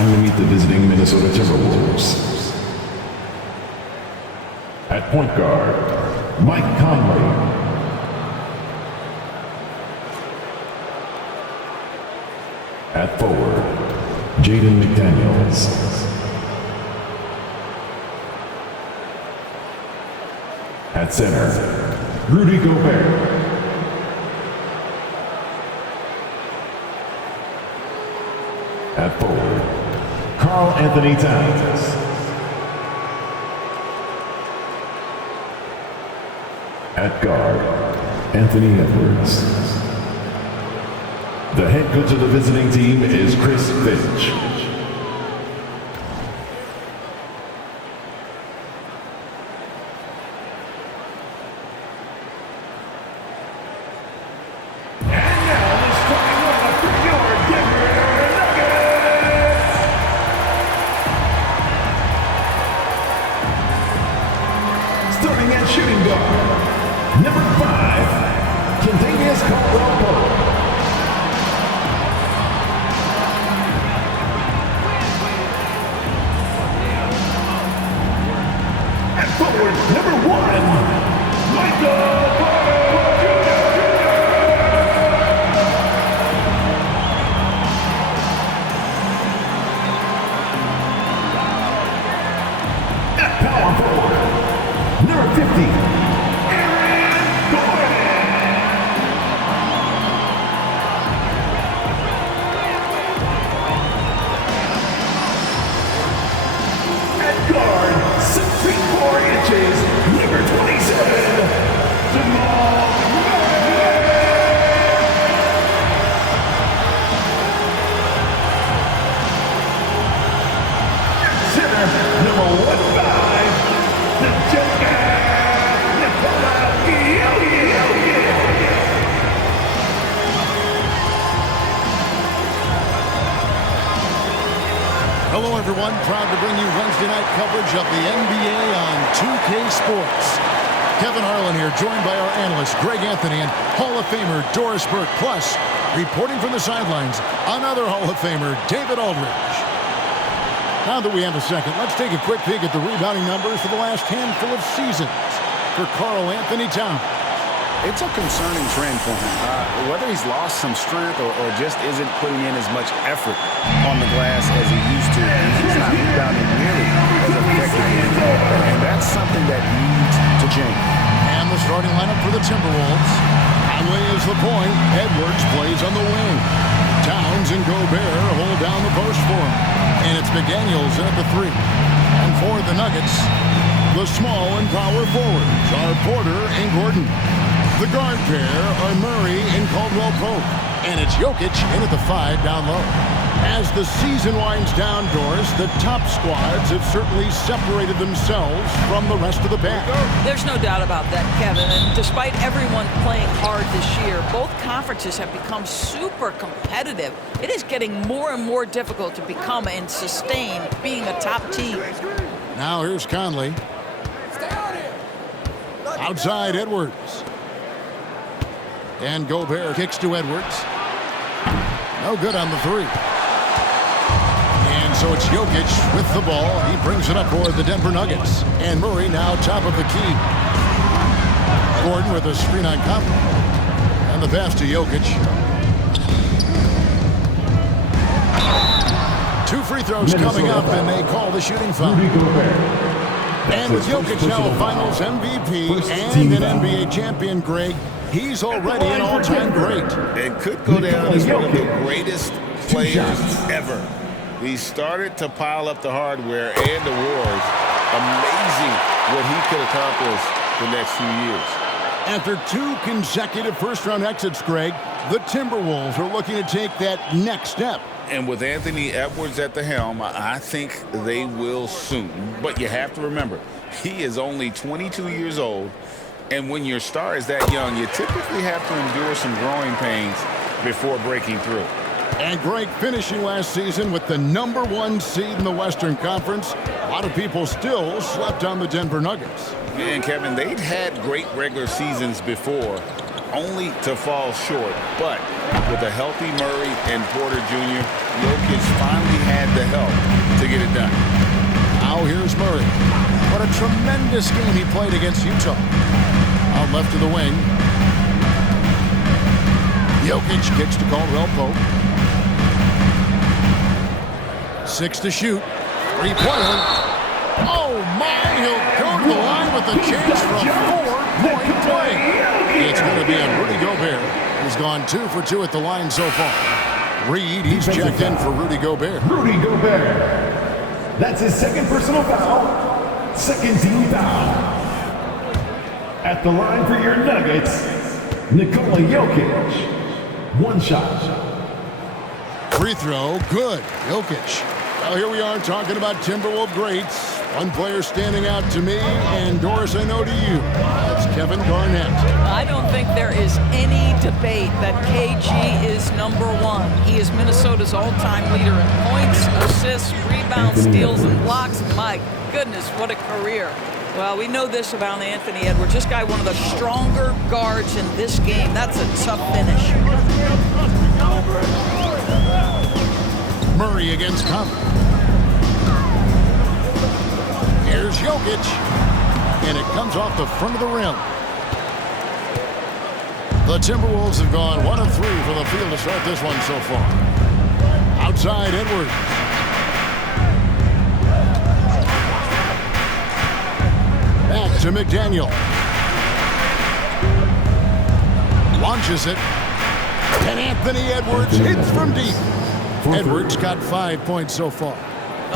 time to meet the visiting Minnesota Timberwolves. At point guard, Mike Conley. At forward, Jaden McDaniels. At center, Rudy Gobert. At forward, Karl Anthony Towns. At guard, Anthony Edwards. The head coach of the visiting team is Chris Finch. Starting at shooting guard, number 5, Kentavious Caldwell-Pope. At forward, number 1, Michael Porter Jr. At power forward, number 50, Aaron Gordon. At guard, 6 feet 4 inches, number 27, Jamal Murray. At center, number 15, the Joker, Nikola Jokic. Hello, everyone. Proud to bring you Wednesday night coverage of the NBA on 2K Sports. Kevin Harlan here, joined by our analyst, Greg Anthony, and Hall of Famer Doris Burke. Plus, reporting from the sidelines, another Hall of Famer, David Aldridge. Now that we have a second, let's take a quick peek at the rebounding numbers for the last handful of seasons for Karl Anthony Towns. It's a concerning trend for him. Whether he's lost some strength or just isn't putting in as much effort on the glass as he used to, he's not rebounding nearly as effectively. And that's something that needs to change. And the starting lineup for the Timberwolves. Conley is the point. Edwards plays on the wing. Towns and Gobert hold down the post for him. And it's McDaniels in at the 3. And for the Nuggets, the small and power forwards are Porter and Gordon. The guard pair are Murray and Caldwell-Pope. And it's Jokic in at the 5 down low. As the season winds down, Doris, the top squads have certainly separated themselves from the rest of the pack. There's no doubt about that, Kevin. And despite everyone playing hard this year, both conferences have become super competitive. It is getting more and more difficult to become and sustain being a top team. Now here's Conley. Outside Edwards. And Gobert kicks to Edwards. No good on the 3. And so it's Jokic with the ball. He brings it up for the Denver Nuggets. And Murray now top of the key. Gordon with a screen on Conley. And the pass to Jokic. 2 free throws coming up, and they call the shooting foul. And with Jokic now a Finals MVP and an NBA champion, Greg, he's already an all-time great. And could go down as one of the greatest players ever. He started to pile up the hardware and awards. Amazing what he could accomplish the next few years. After 2 consecutive first-round exits, Greg, the Timberwolves are looking to take that next step. And with Anthony Edwards at the helm, I think they will soon. But you have to remember, he is only 22 years old. And when your star is that young, you typically have to endure some growing pains before breaking through. And Greg, finishing last season with the #1 seed in the Western Conference, a lot of people still slept on the Denver Nuggets. And Kevin, they'd had great regular seasons before, only to fall short. But with a healthy Murray and Porter Jr., Jokic finally had the help to get it done. Now here's Murray. What a tremendous game he played against Utah. Out left to the wing. Jokic kicks to Caldwell Pope. 6 to shoot. 3-pointer. Oh my, he'll go to the line with a chance for a 4-point play. It's going to be on Rudy Gobert, who's gone 2 for 2 at the line so far. Reed, he's checked in for Rudy Gobert. Rudy Gobert. That's his second personal foul. Second team foul. At the line for your Nuggets, Nikola Jokic. 1 shot. Free throw, good. Jokic. Well, here we are talking about Timberwolves greats. One player standing out to me, and Doris, I know to you. That's Kevin Garnett. I don't think there is any debate that KG is #1. He is Minnesota's all-time leader in points, assists, rebounds, steals, and blocks. My goodness, what a career. Well, we know this about Anthony Edwards. This guy, one of the stronger guards in this game. That's a tough finish. Murray against Conley. Here's Jokic, and it comes off the front of the rim. The Timberwolves have gone 1 of 3 for the field to start this one so far. Outside Edwards. Back to McDaniel. Launches it. And Anthony Edwards hits from deep. Edwards got 5 points so far.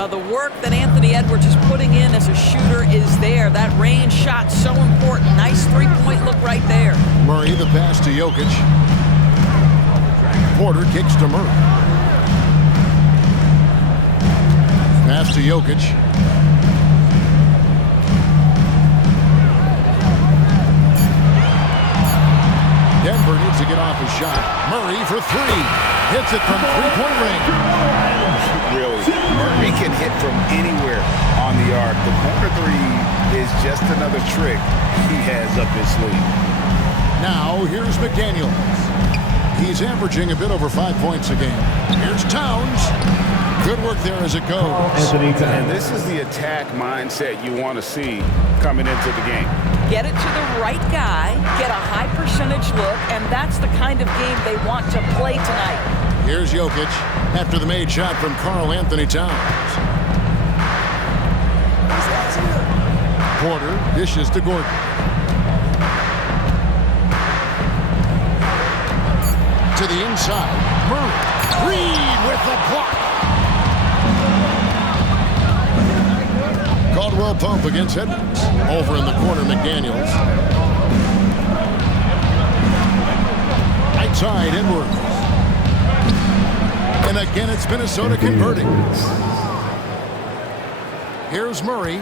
The work that Anthony Edwards is putting in as a shooter is there. That range shot so important. Nice 3-point look right there. Murray, the pass to Jokic. Porter kicks to Murray. Pass to Jokic. Denver needs to get off his shot. Murray for 3. Hits it from 3-point range. Really, Murray can hit from anywhere on the arc. The corner 3 is just another trick he has up his sleeve. Now, here's McDaniel. He's averaging a bit over 5 points a game. Here's Towns. Good work there as it goes. And this is the attack mindset you want to see coming into the game. Get it to the right guy, get a high percentage look, and that's the kind of game they want to play tonight. Here's Jokic after the made shot from Karl Anthony Towns. Porter dishes to Gordon. To the inside. Murray. Reed with the block. Caldwell Pope against Edwards. Over in the corner, McDaniels. Right side, Edwards. And again, it's Minnesota converting. Here's Murray.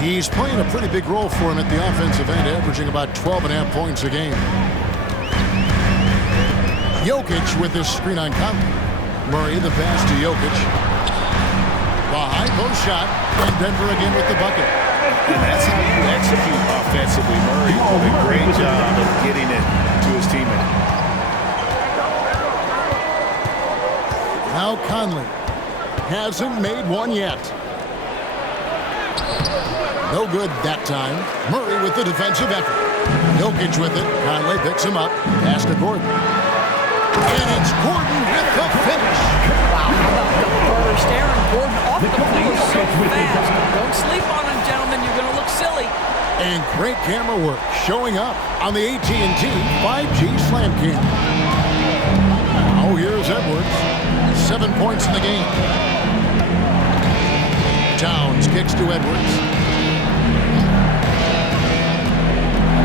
He's playing a pretty big role for him at the offensive end, averaging about 12.5 points a game. Jokic with this screen on Conley. Murray, the pass to Jokic. The high post shot, and Denver again with the bucket. And that's how you execute offensively. Murray did a great job of getting it to his teammate. Now Conley hasn't made one yet. No good that time. Murray with the defensive effort. Jokic with it. Conley picks him up. Pass to Gordon. And it's Gordon with the finish. Wow, how about the burst? Aaron Gordon off the post so fast. Don't sleep on him, gentlemen. You're going to look silly. And great camera work showing up on the AT&T 5G Slam Cam. Now here's Edwards. 7 points in the game. Towns kicks to Edwards.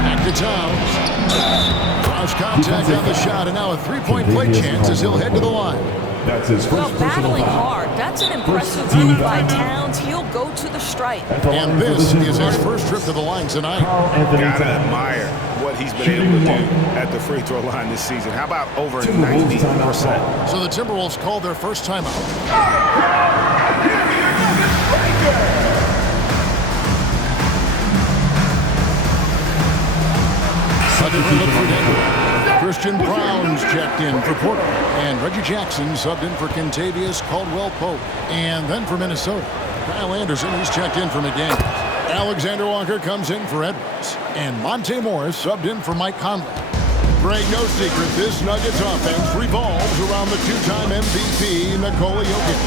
Back to Towns. Cross contact on the shot, and now a 3-point play chance as he'll head to the line. That's his Well, first personal battling foul. hard. That's an impressive move by Towns. He'll go to the stripe. And this is his first trip to the line tonight. Gotta admire what he's been able to do at the free throw line this season. How about over 90%? So the Timberwolves called their first timeout. Second look for Denver. Christian Brown's checked in for Portland. And Reggie Jackson subbed in for Kentavious Caldwell-Pope. And then for Minnesota, Kyle Anderson, he's checked in for McDaniels. Alexander Walker comes in for Edwards. And Monte Morris subbed in for Mike Conley. Greg, no secret, this Nuggets offense revolves around the two-time MVP, Nikola Jokic.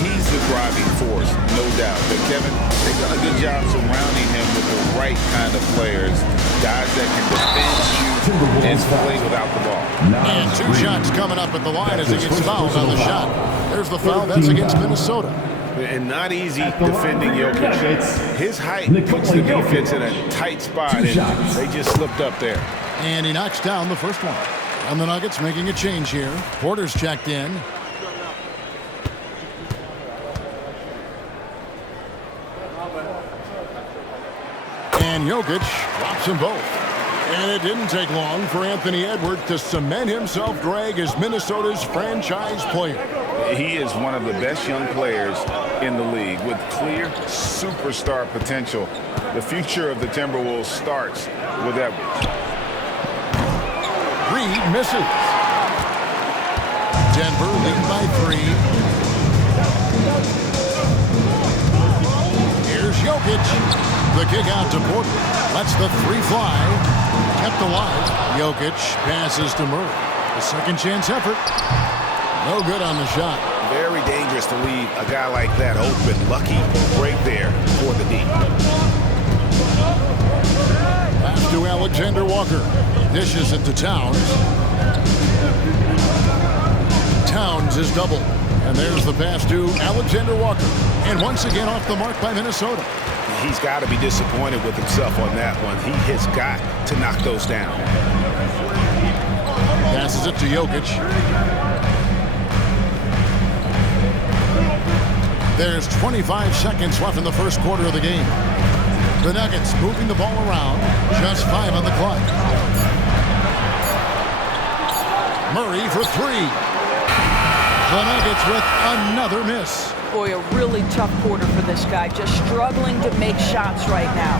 He's the driving force, no doubt. But Kevin, they've done a good job surrounding him with the right kind of players, guys that can defend you and play without the ball. And 2 shots coming up at the line as he gets fouled on the shot. There's the foul. That's against Minnesota. And not easy defending Jokic. His height puts the defense in a tight spot, and they just slipped up there. And he knocks down the first one. And the Nuggets making a change here. Porter's checked in. And Jokic drops them both. And it didn't take long for Anthony Edwards to cement himself, Greg, as Minnesota's franchise player. He is one of the best young players in the league with clear superstar potential. The future of the Timberwolves starts with Edwards. Reed misses. Denver lead by 3. Here's Jokic. The kick out to Porter. Lets the 3 fly. Kept alive. Jokic passes to Murray. A second chance effort. No good on the shot. Very dangerous to leave a guy like that open. Lucky right there for the D. Pass to Alexander Walker. Dishes it to Towns. Towns is double. And there's the pass to Alexander Walker. And once again off the mark by Minnesota. He's got to be disappointed with himself on that one. He has got to knock those down. Passes it to Jokic. There's 25 seconds left in the first quarter of the game. The Nuggets moving the ball around. Just 5 on the clock. Murray for 3. The Nuggets with another miss. Boy, a really tough quarter for this guy. Just struggling to make shots right now.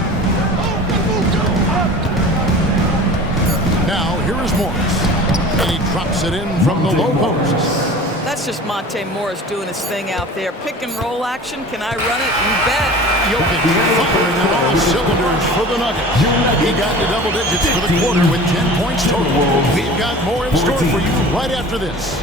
Now, here is Morris. And he drops it in from the low post. That's just Monte Morris doing his thing out there. Pick and roll action. Can I run it? You bet. Jokic firing on all cylinders for the Nuggets. He got to double digits for the quarter with 10 points total. We've got more in store for you right after this.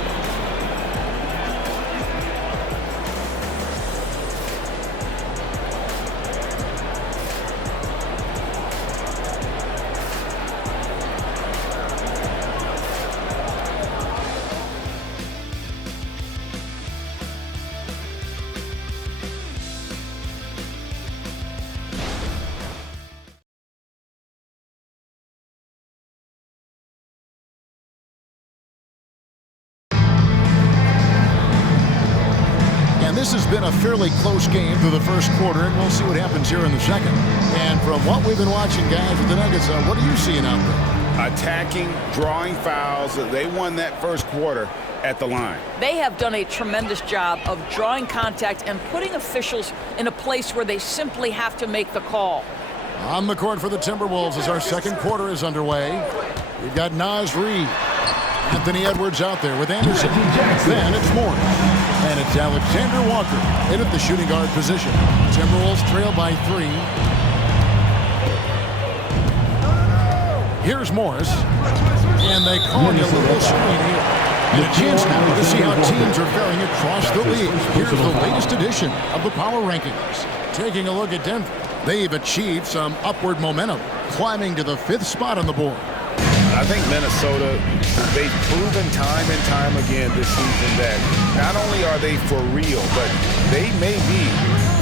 This has been a fairly close game through the first quarter, and we'll see what happens here in the second. And from what we've been watching, guys, with the Nuggets, what are you seeing out there? Attacking, drawing fouls. They won that first quarter at the line. They have done a tremendous job of drawing contact and putting officials in a place where they simply have to make the call. On the court for the Timberwolves as our second quarter is underway. We've got Naz Reid. Anthony Edwards out there with Anderson. Then it's Morris. And it's Alexander Walker in at the shooting guard position. Timberwolves trail by 3. Here's Morris. And they call a little screen here. And a chance now to see how teams are faring across the league. Here's the latest edition of the power rankings. Taking a look at Denver. They've achieved some upward momentum, climbing to the 5th spot on the board. I think Minnesota, they've proven time and time again this season that not only are they for real, but they may be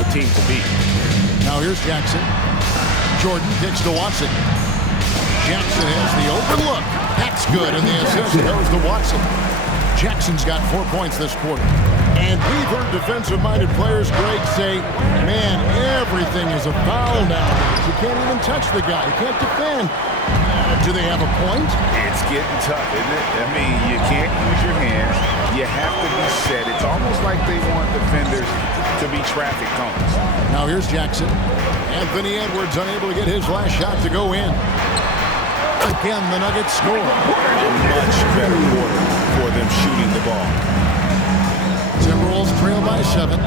the team to beat. Now here's Jackson. Jordan kicks to Watson. Jackson has the open look. That's good, and the assist goes to Watson. Jackson's got 4 points this quarter. And we've heard defensive-minded players, Greg, say, man, everything is a foul nowadays. You can't even touch the guy. You can't defend. Do they have a point? It's getting tough, isn't it? I mean, you can't use your hands. You have to be set. It's almost like they want defenders to be traffic cones. Now here's Jackson. Anthony Edwards unable to get his last shot to go in. Again, the Nuggets score. A much better quarter for them shooting the ball. Timberwolves trail by 7.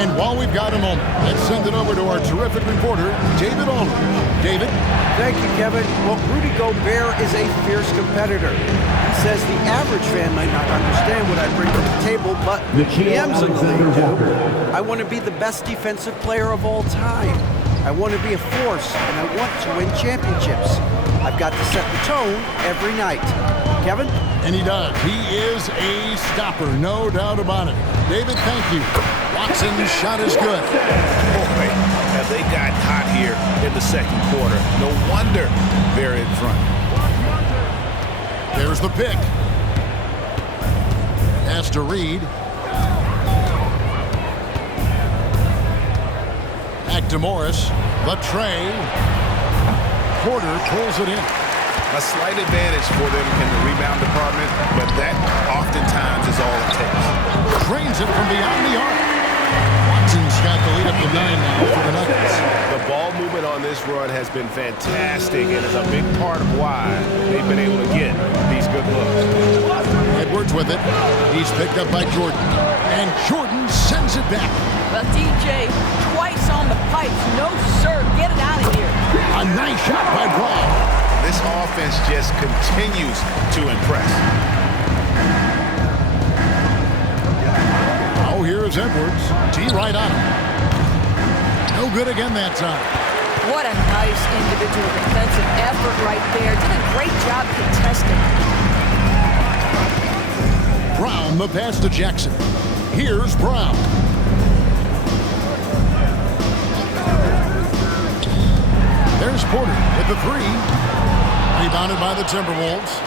And while we've got a moment, let's send it over to our terrific reporter, David Aldridge. David? Thank you, Kevin. Well, Rudy Gobert is a fierce competitor. He says the average fan might not understand what I bring to the table, but the GMs in the league do. I want to be the best defensive player of all time. I want to be a force, and I want to win championships. I've got to set the tone every night. Kevin? And he does. He is a stopper, no doubt about it. David, thank you. Watson's shot is good. Boy, have they got hot here in the second quarter. No wonder they're in front. There's the pick. Pass to Reed. Back to Morris. The tray. Porter pulls it in. A slight advantage for them in the rebound department, but that oftentimes is all it takes. Drains it from beyond the arc. Watson's got the lead up to 9 now for the Nuggets. The ball movement on this run has been fantastic and is a big part of why they've been able to get these good looks. Edwards with it. He's picked up by Jordan. And Jordan sends it back. But DJ, twice on the pipes. No, sir. Get it out of here. A nice shot by Brown. This offense just continues to impress. Oh, here's Edwards. T right on him. No good again that time. What a nice individual defensive effort right there. Did a great job contesting. Brown, the pass to Jackson. Here's Brown. There's Porter with the 3. Rebounded by the Timberwolves.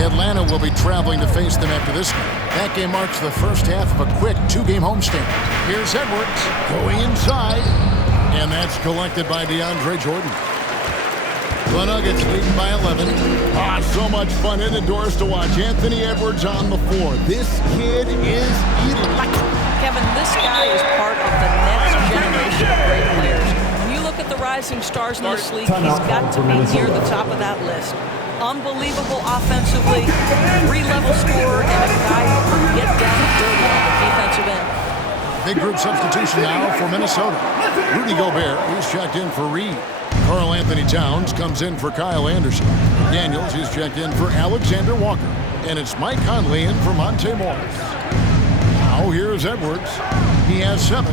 Atlanta will be traveling to face them after this game. That game marks the first half of a quick 2-game homestand. Here's Edwards going inside. And that's collected by DeAndre Jordan. The Nuggets leading by 11. So much fun indoors to watch. Anthony Edwards on the floor. This kid is electric. Kevin, this guy is part of the next generation of great players. Look at the rising stars in this league. He's got to be near the top of that list. Unbelievable offensively, 3-level scorer, and a guy who can get down and dirty on the defensive end. Big group substitution now for Minnesota. Rudy Gobert, who's checked in for Reed. Karl Anthony Towns comes in for Kyle Anderson. Daniels, he's checked in for Alexander Walker. And it's Mike Conley in for Monte Morris. Now here's Edwards. He has 7.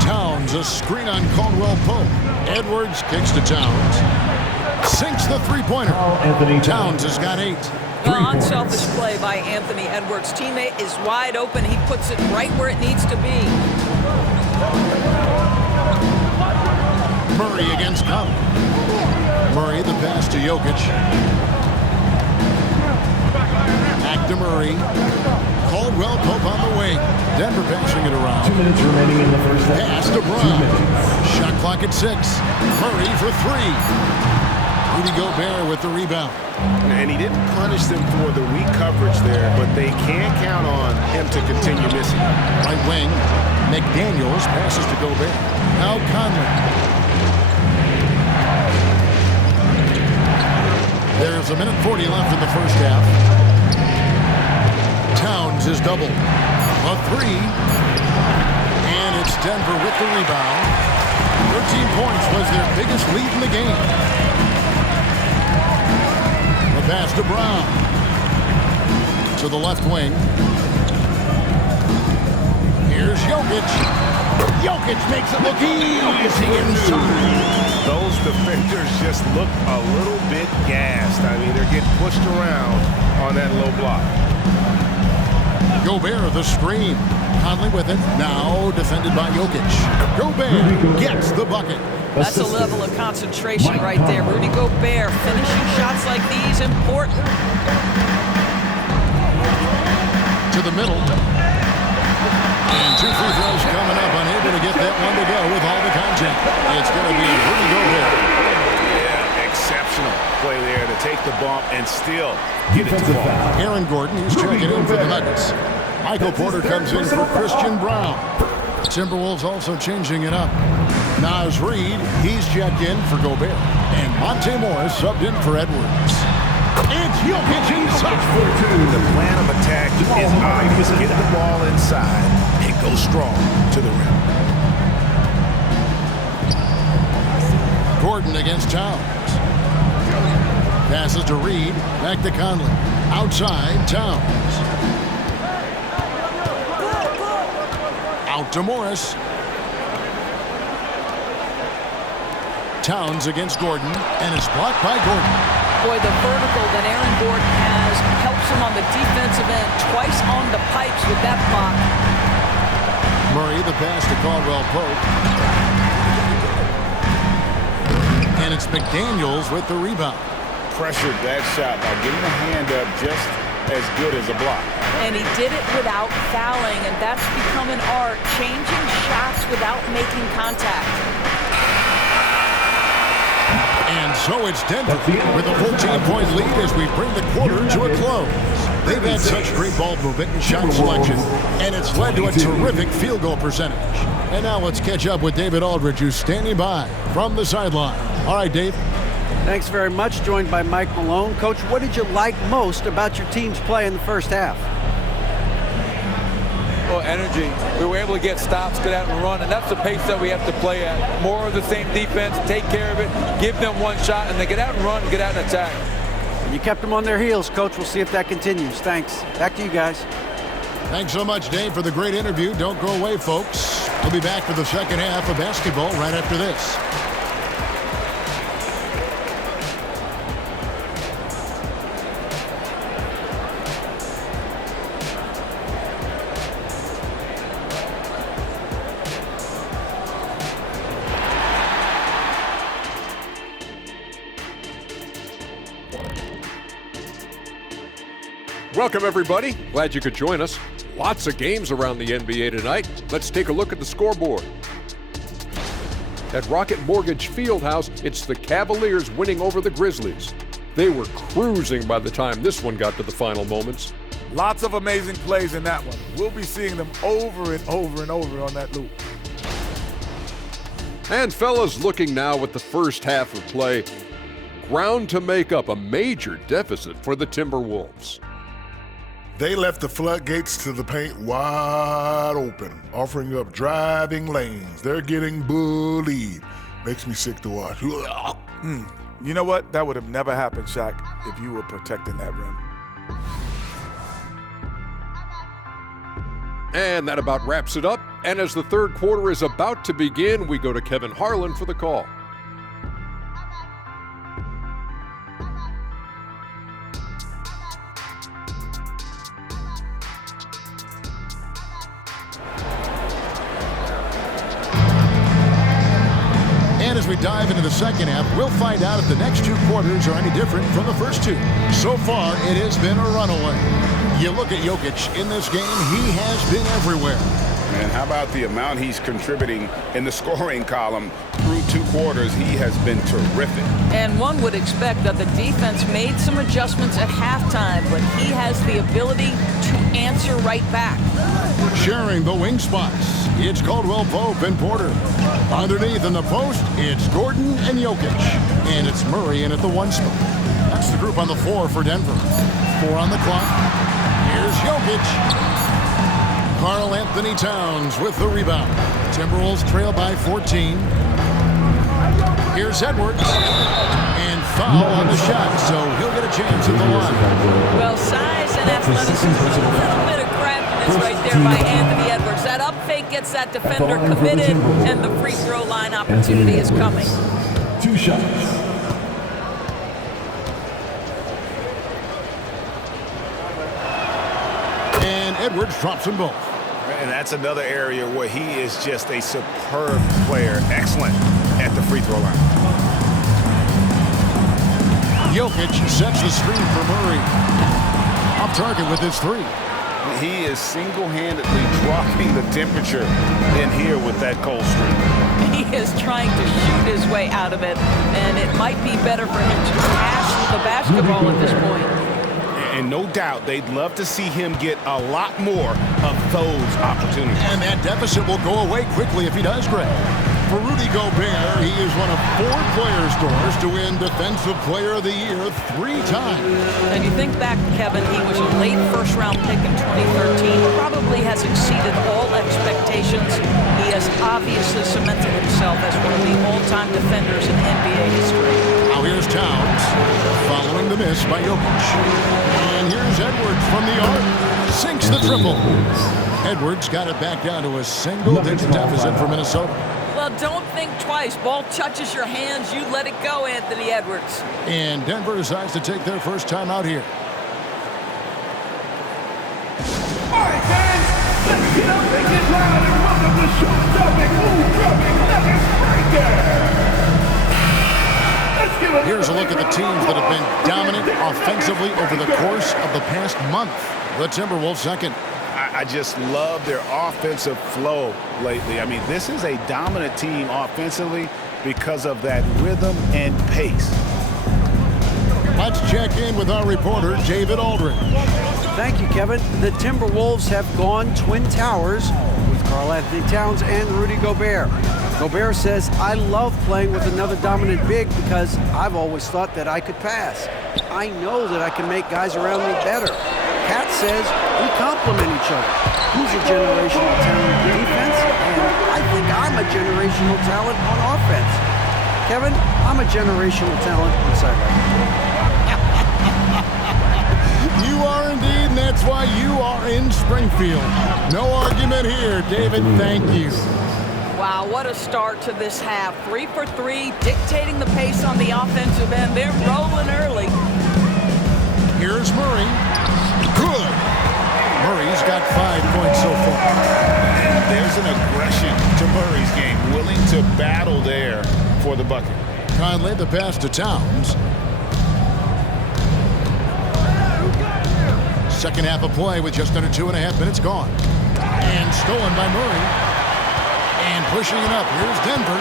Towns, a screen on Caldwell Pope. Edwards kicks to Towns. Sinks the 3-pointer. Towns has got 8. Well, unselfish play by Anthony Edwards. Teammate is wide open. He puts it right where it needs to be. Murray against Conley. Murray, the pass to Jokic. Back to Murray. Caldwell Pope on the wing. Denver passing it around. 2 minutes remaining in the first half. Pass to Brown. Shot clock at 6. Murray for 3. Rudy Gobert with the rebound. And he didn't punish them for the weak coverage there, but they can't count on him to continue missing. Right wing. McDaniels passes to Gobert. Now Conley. There's 1:40 left in the first half. Towns is doubled. A 3. And it's Denver with the rebound. 13 points was their biggest lead in the game. The pass to Brown. To the left wing. Here's Jokic. Jokic makes it look easy inside. Those defenders just look a little bit gassed. I mean, they're getting pushed around on that low block. Gobert, the screen. Conley with it. Now defended by Jokic. Gobert gets the bucket. That's a level of concentration right there. Rudy Gobert finishing shots like these important. To the middle. And 2 free throws coming up. Unable to get that one to go with all the contact. It's going to be Rudy Gobert. Yeah, exceptional play there to take the bump and still get it to ball. Aaron Gordon, he's checking in for the Nuggets. Michael Porter comes in for Christian Brown. Timberwolves also changing it up. Naz Reid, he's checked in for Gobert. And Monte Morris subbed in for Edwards. It's Jokic inside. The plan of attack is obvious. Get the ball inside and go strong to the rim. Gordon against Towns. Passes to Reid. Back to Conley. Outside, Towns. Out to Morris. Towns against Gordon, and it's blocked by Gordon. Boy, the vertical that Aaron Gordon has helps him on the defensive end. Twice on the pipes with that block. Murray, the pass to Caldwell Pope. And it's McDaniels with the rebound. Pressured that shot by getting a hand up just as good as a block. And he did it without fouling, and that's become an art, changing shots without making contact. And so it's Denver with a 14-point lead as we bring the quarter to a close. They've had such great ball movement and shot selection, and it's led to a terrific field goal percentage. And now let's catch up with David Aldridge, who's standing by from the sideline. All right, Dave. Thanks very much. Joined by Mike Malone. Coach, what did you like most about your team's play in the first half? Well, energy. We were able to get stops, get out and run, and that's the pace that we have to play at. More of the same defense, take care of it, give them one shot, and then get out and run and get out and attack. You kept them on their heels, Coach. We'll see if that continues. Thanks. Back to you guys. Thanks so much, Dave, for the great interview. Don't go away, folks. We'll be back for the second half of basketball right after this. Welcome, everybody. Glad you could join us. Lots of games around the NBA tonight. Let's take a look at the scoreboard. At Rocket Mortgage Fieldhouse, it's the Cavaliers winning over the Grizzlies. They were cruising by the time this one got to the final moments. Lots of amazing plays in that one. We'll be seeing them over and over and over on that loop. And fellas, looking now at the first half of play, ground to make up a major deficit for the Timberwolves. They left the floodgates to the paint wide open, offering up driving lanes. They're getting bullied. Makes me sick to watch. You know what? That would have never happened, Shaq, if you were protecting that rim. And that about wraps it up. And as the third quarter is about to begin, we go to Kevin Harlan for the call. And as we dive into the second half, we'll find out if the next two quarters are any different from the first two. So far, it has been a runaway. You look at Jokic in this game, he has been everywhere. And how about the amount he's contributing in the scoring column through two quarters? He has been terrific. And one would expect that the defense made some adjustments at halftime, but he has the ability to answer right back. Sharing the wing spots, it's Caldwell Pope and Porter. Underneath in the post, it's Gordon and Jokic. And it's Murray in at the one spot. That's the group on the floor for Denver. 4 on the clock. Here's Jokic. Karl Anthony Towns with the rebound. Timberwolves trail by 14. Here's Edwards. And foul on the shot, so he'll get a chance at the line. Well, size and athleticism, a little bit of craftiness right there by Anthony Edwards. That up fake gets that defender committed, and the free throw line opportunity is coming. 2 shots. And Edwards drops them both. And that's another area where he is just a superb player. Excellent at the free throw line. Jokic sets the screen for Murray. Off target with his 3. He is single-handedly dropping the temperature in here with that cold streak. He is trying to shoot his way out of it, and it might be better for him to pass the basketball at this point. And no doubt they'd love to see him get a lot more of those opportunities. And that deficit will go away quickly if he does, Greg. For Rudy Gobert, he is one of 4 players doors to win Defensive Player of the Year 3 times. And you think back, Kevin, he was a late first-round pick in 2013. Probably has exceeded all expectations. He has obviously cemented himself as one of the all-time defenders in NBA history. Now here's Towns, following the miss by Jokic. And here's Edwards from the arc. Sinks the triple. Edwards got it back down to a single-digit deficit for Minnesota. Well, don't think twice. Ball touches your hands, you let it go, Anthony Edwards. And Denver decides to take their first time out here. All right, guys, let's get up and get loud and welcome the show-stopping, move-dropping Nuggets breaker. Let's give a Here's a look at the teams that have been dominant offensively over the course of the past month. The Timberwolves second. I just love their offensive flow lately. I mean, this is a dominant team offensively because of that rhythm and pace. Let's check in with our reporter, David Aldridge. Thank you, Kevin. The Timberwolves have gone Twin Towers with Karl-Anthony Towns and Rudy Gobert. Gobert says, I love playing with another dominant big because I've always thought that I could pass. I know that I can make guys around me better. Cat says we complement each other. He's a generational talent on defense, and I think I'm a generational talent on offense. Kevin, I'm a generational talent on sideline. You are indeed, and that's why you are in Springfield. No argument here, David. Thank you. Wow, what a start to this half. 3 for 3, dictating the pace on the offensive end. They're rolling early. Here's Murray. Good. Murray's got 5 points so far. And there's an aggression to Murray's game, willing to battle there for the bucket. Conley, the pass to Towns. Second half of play with just under 2.5 minutes gone. And stolen by Murray. And pushing it up. Here's Denver.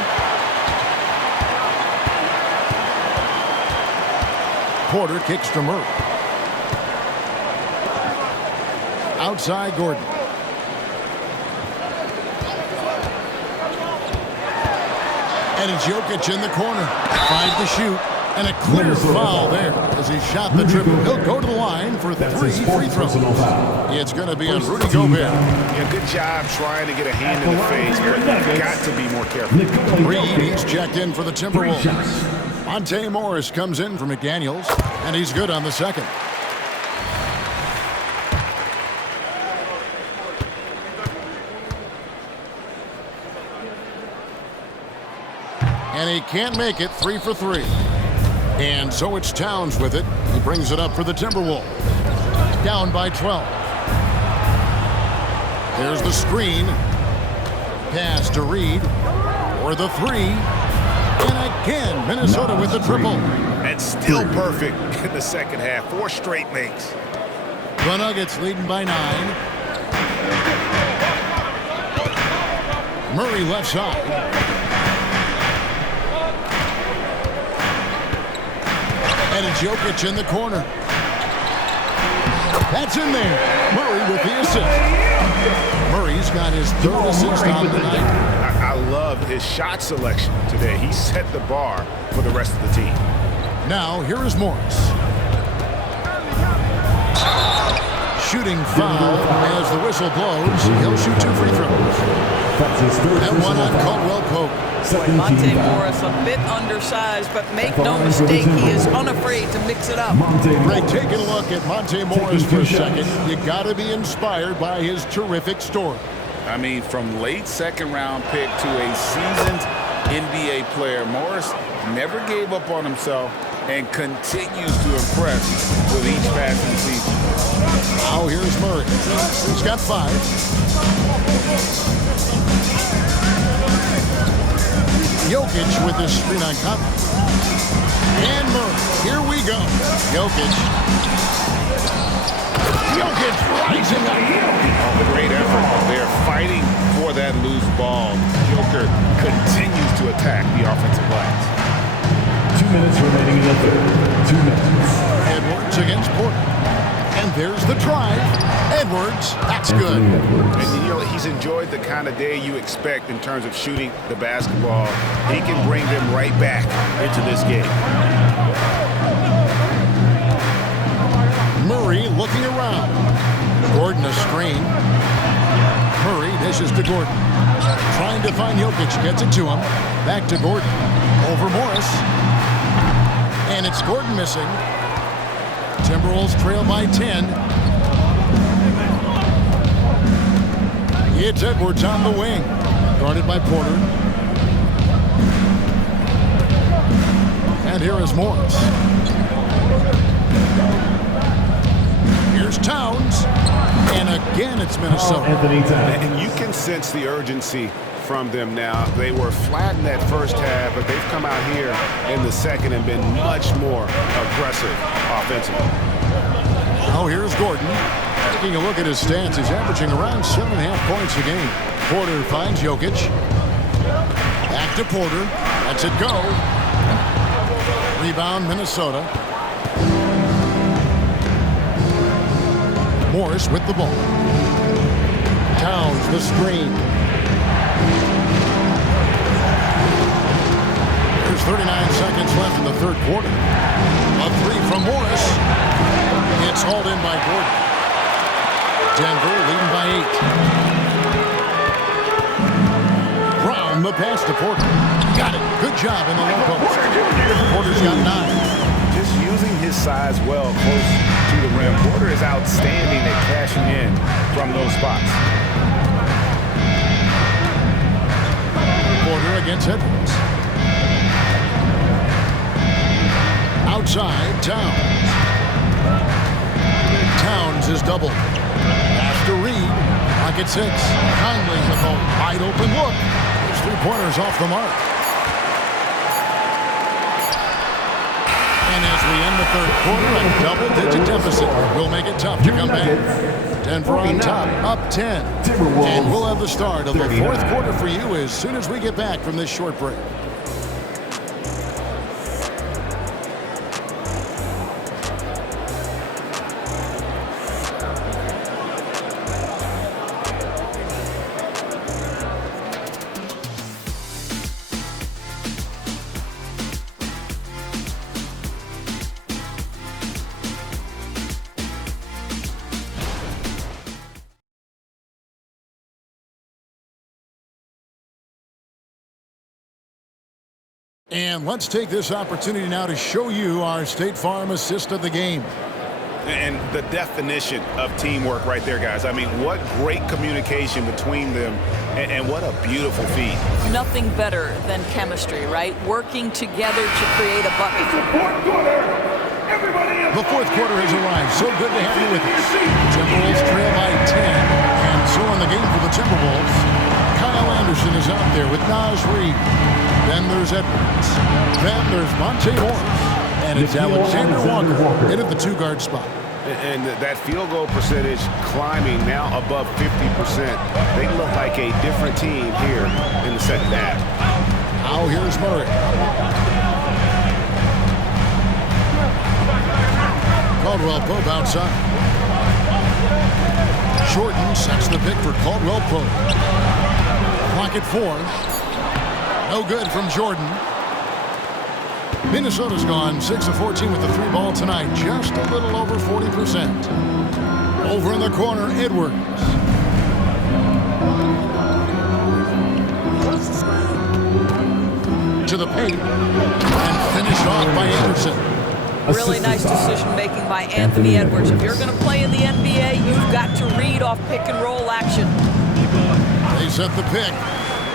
Porter kicks to Murray. Outside Gordon. And it's Jokic in the corner. 5 to shoot. And a clear foul there as he shot the triple. He'll go to the line for 3 free throws. It's going to be on Rudy Gobert. Yeah, good job trying to get a hand in the face, but you've got to be more careful. Reed, he's checked in for the Timberwolves. Monte Morris comes in for McDaniels, and he's good on the second. And he can't make it. 3 for 3. And so it's Towns with it. He brings it up for the Timberwolves. Down by 12. There's the screen. Pass to Reed. For the 3. And again, Minnesota with the triple. And still perfect in the second half. 4 straight makes. The Nuggets leading by 9. Murray left side. And it's Jokic in the corner. That's in there. Murray with the assist. Murray's got his 3rd assist on the night. I love his shot selection today. He set the bar for the rest of the team. Now, here is Morris. Shooting foul as the whistle blows. He'll shoot 2 free throws. And one on Caldwell Pope. Monte Morris a bit undersized, but make no mistake, he is unafraid to mix it up. Greg, taking a look at Monte Morris for a second. You got to be inspired by his terrific story. I mean, from late second-round pick to a seasoned NBA player, Morris never gave up on himself and continues to impress with each passing season. Now here's Murray. He's got 5. Jokic with the screen on Conley. And Murray. Here we go. Jokic rising up. Oh, great effort. They're fighting for that loose ball. Joker continues to attack the offensive glass. 2 minutes remaining in the third. 2 minutes. Edwards against Porter. And there's the drive. Edwards, that's good. And you know, he's enjoyed the kind of day you expect in terms of shooting the basketball. He can bring them right back into this game. Murray looking around. Gordon a screen. Murray dishes to Gordon. Trying to find Jokic, gets it to him. Back to Gordon. Over Morris. And it's Gordon missing. Timberwolves trail by 10. It's Edwards on the wing. Guarded by Porter. And here is Morris. Here's Towns. And again, it's Minnesota. And you can sense the urgency from them now. They were flat in that first half, but they've come out here in the second and been much more aggressive offensively. Now here's Gordon. Taking a look at his stats, he's averaging around 7.5 points a game. Porter finds Jokic. Back to Porter. Lets it go. Rebound, Minnesota. Morris with the ball. Towns the screen. There's 39 seconds left in the third quarter. A three from Morris. It's hauled in by Gordon. Denver leading by 8. Brown the pass to Porter. Got it. Good job in the low post. Porter's got 9. Just using his size well close to the rim. Porter is outstanding at cashing in from those spots. Porter against Edwards. Outside, Towns. Towns is doubled. Pass to Reed. Pocket 6. Conley with a wide open look. His 3-pointers off the mark. And as we end the third quarter, a double-digit deficit will make it tough to come back. Denver on top, up 10. And we'll have the start of the fourth quarter for you as soon as we get back from this short break. And let's take this opportunity now to show you our State Farm assist of the game. And the definition of teamwork right there, guys. I mean, what great communication between them, and what a beautiful feed. Nothing better than chemistry, right? Working together to create a bucket. The fourth quarter has arrived. So good to have you with us. Timberwolves trail by 10. And so in the game for the Timberwolves, Kyle Anderson is out there with Naz Reid. Then there's Edwards. Then there's Monte Morris. And it's Alexander Walker in at the 2-guard spot. And that field goal percentage climbing now above 50%. They look like a different team here in the second half. Now here's Murray. Caldwell Pope outside. Jordan sets the pick for Caldwell Pope. Clock at 4. No good from Jordan. Minnesota's gone 6 of 14 with the 3 ball tonight. Just a little over 40%. Over in the corner, Edwards. To the paint. And finished off by Anderson. Really nice decision-making by Anthony Edwards. If you're going to play in the NBA, you've got to read off pick-and-roll action. They set the pick.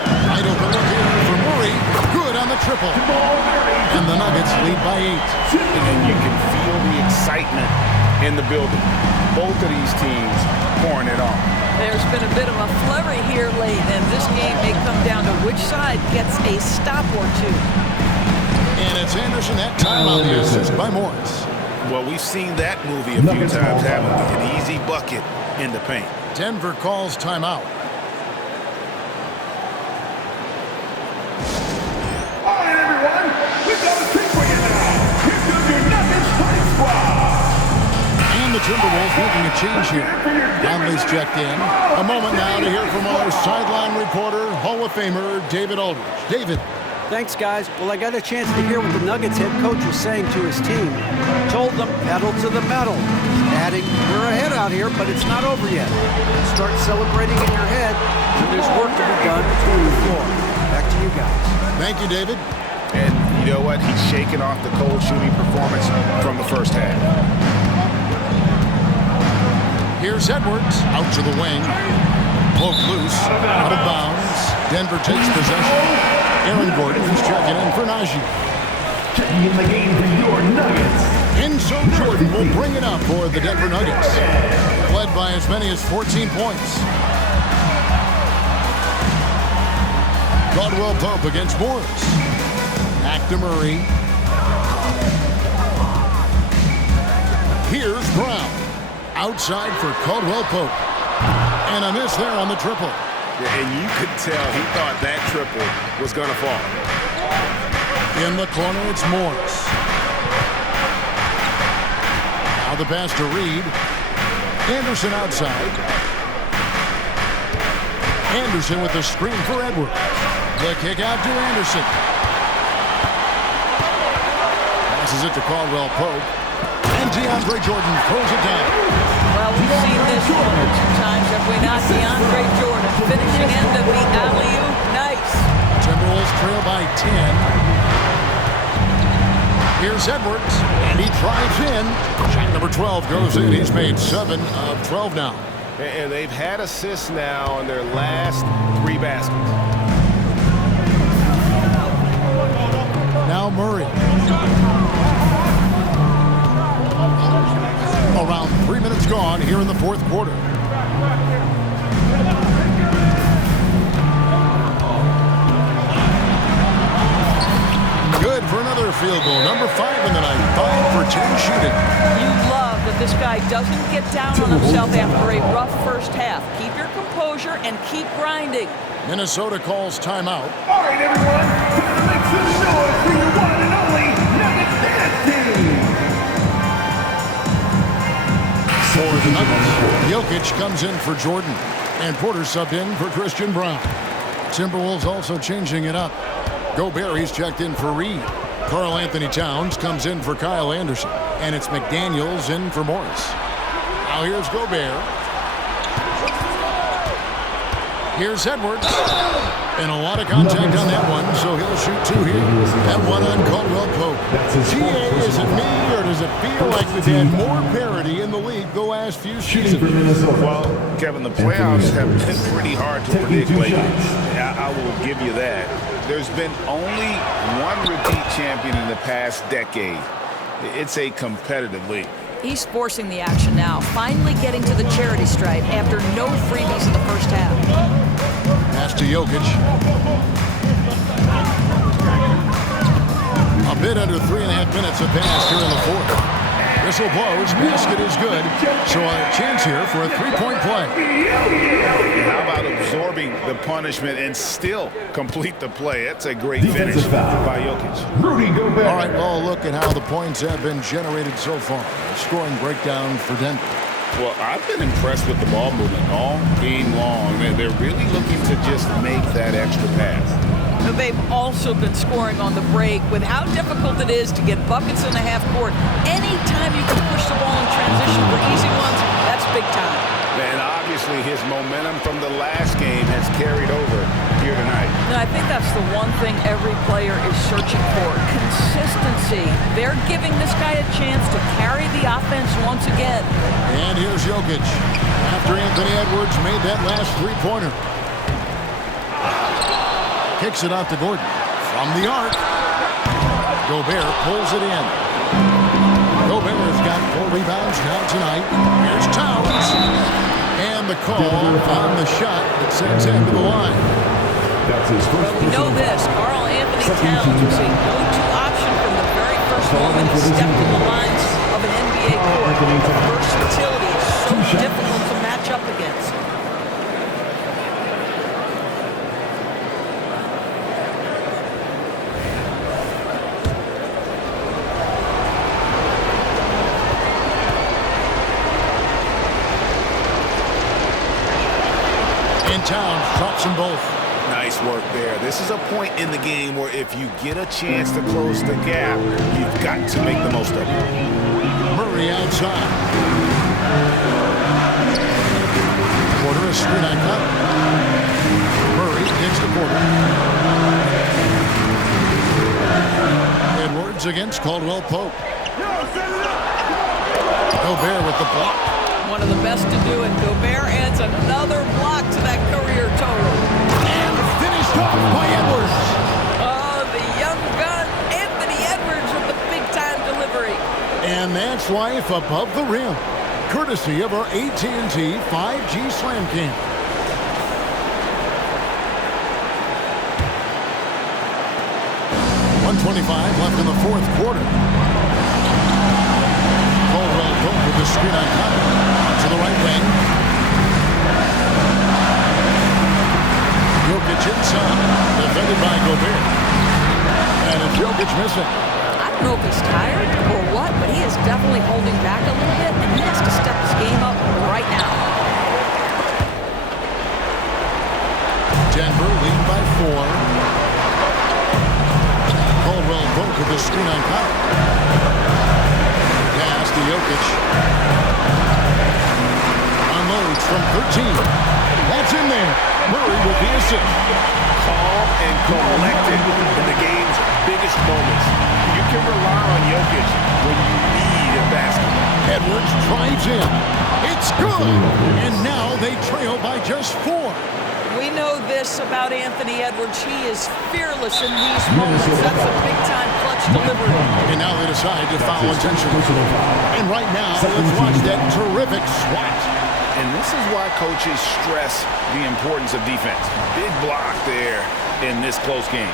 Wide open look here for Murray. Good on the triple. And the Nuggets lead by 8. And you can feel the excitement in the building. Both of these teams pouring it on. There's been a bit of a flurry here late, and this game may come down to which side gets a stop or two. And it's Anderson that time on the assist by Morris. Well, we've seen that movie a few times, haven't we? An easy bucket in the paint. Denver calls timeout. Timberwolves making a change here. Conley's checked in. A moment now to hear from our sideline reporter, Hall of Famer David Aldridge. David. Thanks, guys. Well, I got a chance to hear what the Nuggets head coach was saying to his team. Told them, pedal to the metal. Adding, we're ahead out here, but it's not over yet. Start celebrating in your head, so there's work to be done on the floor. Back to you guys. Thank you, David. And you know what? He's shaking off the cold shooting performance from the first half. Here's Edwards, out to the wing. Poke loose, out of bounds. Denver takes possession. Aaron Gordon is checking in for Najee. Checking in the game for your Nuggets. Enzo Jordan will bring it up for the Denver Nuggets. Led by as many as 14 points. Caldwell Pope against Morris. Back to Murray. Here's Brown. Outside for Caldwell Pope. And a miss there on the triple. And you could tell he thought that triple was going to fall. In the corner, it's Morris. Now the pass to Reed. Anderson outside. Anderson with the screen for Edwards. The kick out to Anderson. Passes it to Caldwell Pope. And DeAndre Jordan throws it down. Well, we've seen this one or two times, have we not? DeAndre Jordan finishing end of the alley-oop. Nice. Timberwolves trail by 10. Here's Edwards, and he drives in. Shot number 12 goes in. He's made 7 of 12 now. And they've had assists now on their last 3 baskets. Now Murray. Around 3 minutes gone here in the fourth quarter. Good for another field goal. Number 5 in the night. 5 for 10 shooting. You love that this guy doesn't get down on himself after a rough first half. Keep your composure and keep grinding. Minnesota calls timeout. All right, everyone. Time to make some noise for your one and only Nuggets dance team. For the Nuggets, Jokic comes in for Jordan. And Porter subbed in for Christian Brown. Timberwolves also changing it up. Gobert, he's checked in for Reed. Karl Anthony Towns comes in for Kyle Anderson. And it's McDaniels in for Morris. Now here's Gobert. Here's Edwards. And a lot of contact on that one, so he'll shoot 2 here. That one on Caldwell Pope. GA, is it me, or does it feel like we've had more parity in the league the last few seasons? Well, Kevin, the playoffs have been pretty hard to predict lately. I will give you that. There's been only one repeat champion in the past decade. It's a competitive league. He's forcing the action now, finally getting to the charity stripe after no freebies in the first half. Pass to Jokic. A bit under 3.5 minutes of pass here in the fourth. Whistle blows, basket is good, so a chance here for a 3-point play. How about absorbing the punishment and still complete the play? That's a great finish by Jokic. Rudy Gobert. All right, well, look at how the points have been generated so far. A scoring breakdown for Denver. Well, I've been impressed with the ball movement all game long. They're really looking to just make that extra pass. They've also been scoring on the break with how difficult it is to get buckets in the half court. Anytime you can push the ball in transition for easy ones, that's big time. And obviously his momentum from the last game has carried over here tonight. And I think that's the one thing every player is searching for, consistency. They're giving this guy a chance to carry the offense once again. And here's Jokic after Anthony Edwards made that last 3-pointer. Kicks it out to Gordon. From the arc. Gobert pulls it in. Gobert has got 4 rebounds now tonight. Here's Towns. And the call on the shot that sends him to the line. That's his first. Well, we know this. Karl Anthony Towns was a go-to option from the very first moment he stepped in the lines of an NBA court. Versatility is so difficult to match up against. And Towns drops them both. Nice work there. This is a point in the game where if you get a chance to close the gap, you've got to make the most of it. Murray outside. Porter is screen on cut. Murray gets the Porter. Edwards against Caldwell Pope. Gobert with the block. One of the best to do it. Gobert adds another block to that career total. And finished off by Edwards. Oh, the young gun, Anthony Edwards with the big-time delivery. And that's life above the rim, courtesy of our AT&T 5G Slam Cam. .125 left in the fourth quarter. Caldwell Pope with the screen on top. To the right wing. Jokic inside. Defended by Gobert. And it's Jokic missing. I don't know if he's tired or what, but he is definitely holding back a little bit, and he has to step his game up right now. Denver leading by 4. Caldwell Pope with the screen on Kyle. Pass to Jokic. Unloads from 13. That's in there. Murray with the assist. Calm and collected in the game's biggest moments. You can rely on Jokic when you need a basket. Edwards drives in. It's good. And now they trail by just 4. We know this about Anthony Edwards. He is fearless in these moments. That's a big-time clutch delivery. And now they decide to foul intentionally. And right now, let's watch that terrific swat. And this is why coaches stress the importance of defense. Big block there in this close game.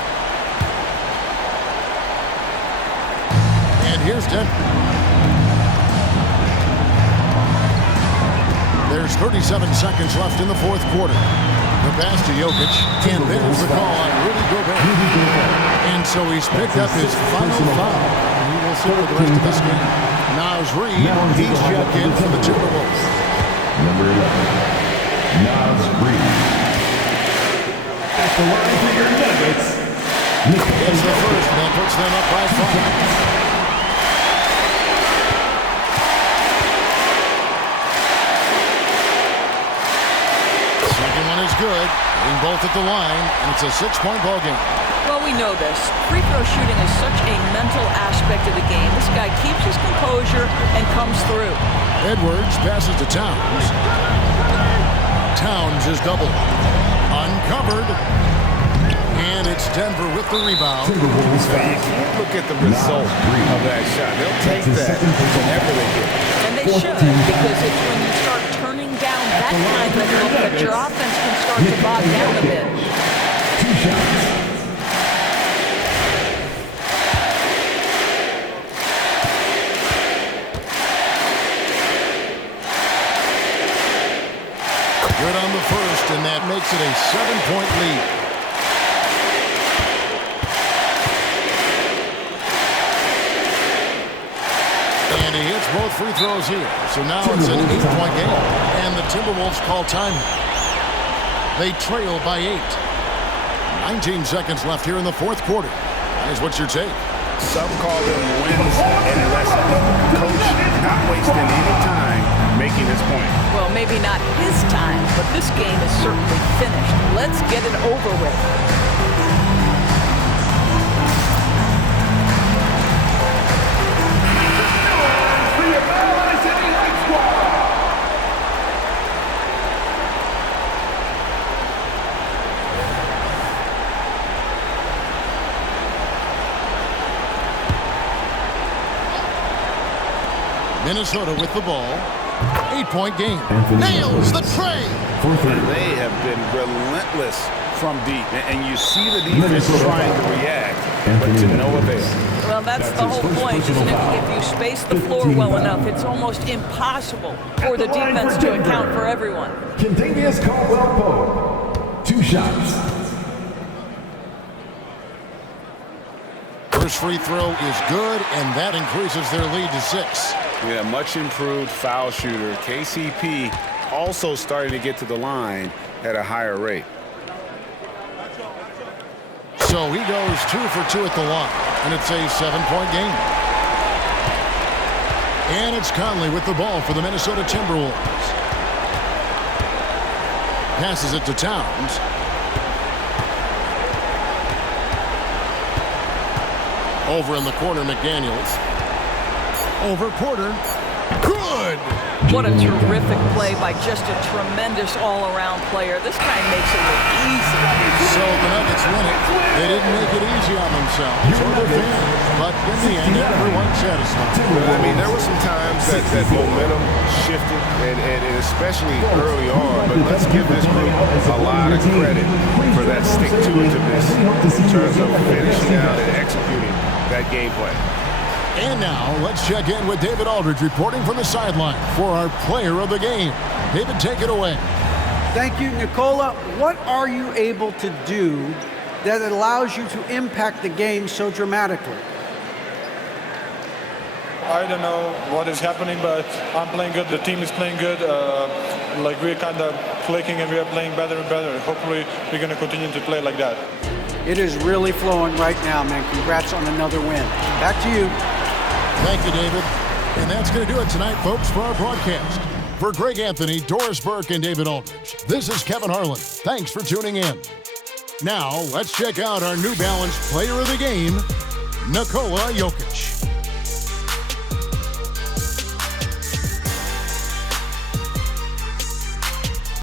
And here's Denver. There's 37 seconds left in the fourth quarter. The pass to Jokic, and there's the call on Rudy Gobert. And so he's picked up his final foul. He will sit for the rest of this game. Naz Reid, he's checked in for the Timberwolves. Number 11, Naz Reid. At the line for your Nuggets, It's the first, and that puts them up by 5. Second one is good. Hitting both at the line, and it's a 6-point ball game. Well, we know this. Free throw shooting is such a mental aspect of the game. This guy keeps his composure and comes through. Edwards passes to Towns. Towns is doubled. Uncovered. And it's Denver with the rebound. Look at the result of that shot. They'll take that whenever they get it. And they should, because it's when you start turning down that kind of look that your offense can start to bog down a bit. 2 shots. Good on the first, and that makes it a 7-point lead. And he hits both free throws here. So now it's an 8-point game. And the Timberwolves call time. They trail by 8. 19 seconds left here in the fourth quarter. Guys, what's your take? Some call them wins and lessons. Coach not wasting any time making this point. Well, maybe not his time, but this game is certainly finished. Let's get it over with. Minnesota with the ball. 8-point game. Nails the tray. They have been relentless from deep. And you see the defense trying to react, but to no avail. Well, that's the whole point, isn't it? If you space the floor well enough, it's almost impossible for the defense to account for everyone. Kentavious Caldwell-Pope. 2 shots. First free throw is good, and that increases their lead to 6. Yeah, much improved foul shooter. KCP also starting to get to the line at a higher rate. So he goes 2 for 2 at the line, and it's a 7-point game. And it's Conley with the ball for the Minnesota Timberwolves. Passes it to Towns. Over in the corner, McDaniels. Over Porter. Good! What a terrific play by just a tremendous all-around player. This guy makes it look easy. So the Nuggets win it. They didn't make it easy on themselves or their fans, but in the end, everyone's satisfied. I mean, there were some times that momentum shifted, and especially early on, but let's give this group a lot of credit for that stick-to-itiveness in terms of finishing out and executing that game plan. And now, let's check in with David Aldridge reporting from the sideline for our player of the game. David, take it away. Thank you, Nicola. What are you able to do that allows you to impact the game so dramatically? I don't know what is happening, but I'm playing good. The team is playing good. Like we're kind of clicking and we are playing better and better. Hopefully, we're going to continue to play like that. It is really flowing right now, man. Congrats on another win. Back to you. Thank you, David. And that's going to do it tonight, folks, for our broadcast. For Greg Anthony, Doris Burke, and David Aldridge, this is Kevin Harlan. Thanks for tuning in. Now, let's check out our New Balance player of the game, Nikola Jokic.